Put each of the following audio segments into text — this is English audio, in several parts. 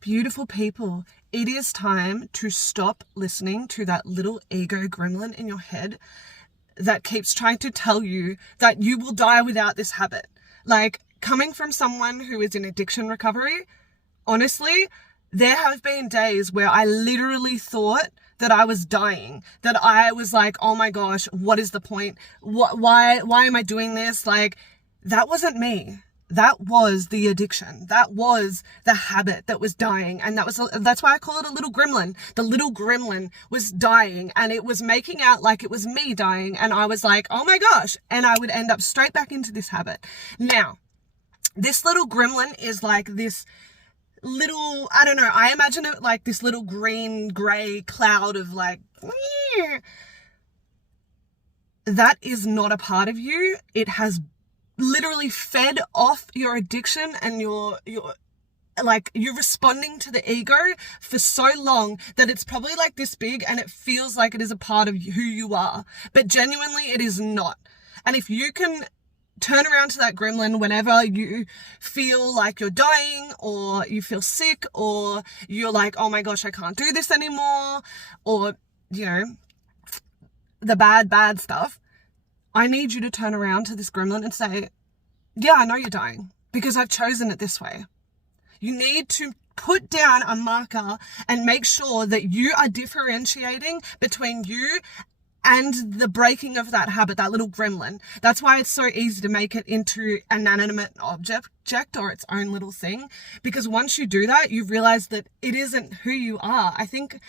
Beautiful people, it is time to stop listening to that little ego gremlin in your head that keeps trying to tell you that you will die without this habit. Like, coming from someone who is in addiction recovery, honestly, there have been days where I literally thought that I was dying, that I was like, oh my gosh, what is the point? Why am I doing this? Like, that wasn't me. That was the addiction. That was the habit that was dying. And that's why I call it a little gremlin. The little gremlin was dying and it was making out like it was me dying. And I was like, oh my gosh. And I would end up straight back into this habit. Now, this little gremlin is like this little, I don't know, I imagine it like this little green, gray cloud of like, that is not a part of you. It has literally fed off your addiction and you're responding to the ego for so long that it's probably like this big and it feels like it is a part of who you are, but genuinely it is not. And if you can turn around to that gremlin whenever you feel like you're dying or you feel sick or you're like, oh my gosh, I can't do this anymore, or, you know, the bad stuff, I need you to turn around to this gremlin and say, yeah, I know you're dying because I've chosen it this way. You need to put down a marker and make sure that you are differentiating between you and the breaking of that habit, that little gremlin. That's why it's so easy to make it into an inanimate object or its own little thing. Because once you do that, you realize that it isn't who you are. I think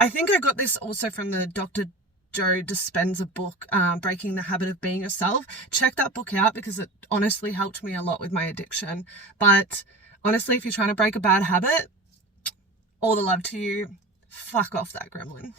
I got this also from the Dr. Joe Dispenza book, Breaking the Habit of Being Yourself. Check that book out because it honestly helped me a lot with my addiction. But honestly, if you're trying to break a bad habit, all the love to you. Fuck off that gremlin.